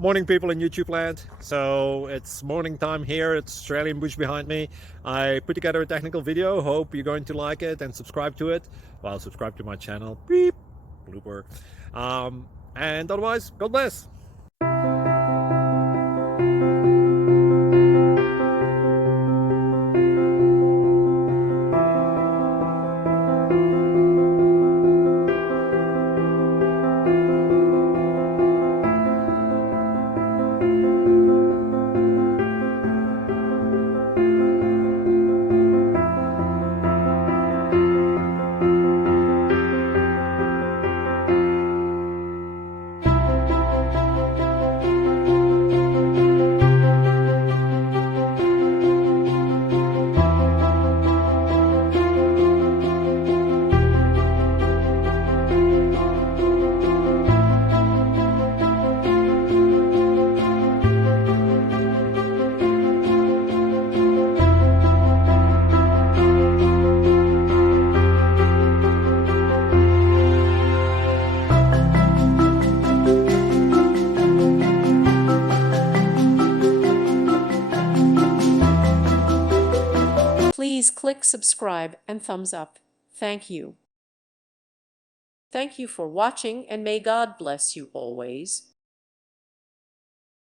Morning, people in YouTube land. So it's morning time here. It's Australian bush behind me. I put together a technical video. Hope you're going to like it and subscribe to it. Well, subscribe to my channel. Beep. Blooper. And otherwise, God bless. Please click subscribe and thumbs up. Thank you. Thank you for watching, and may God bless you always.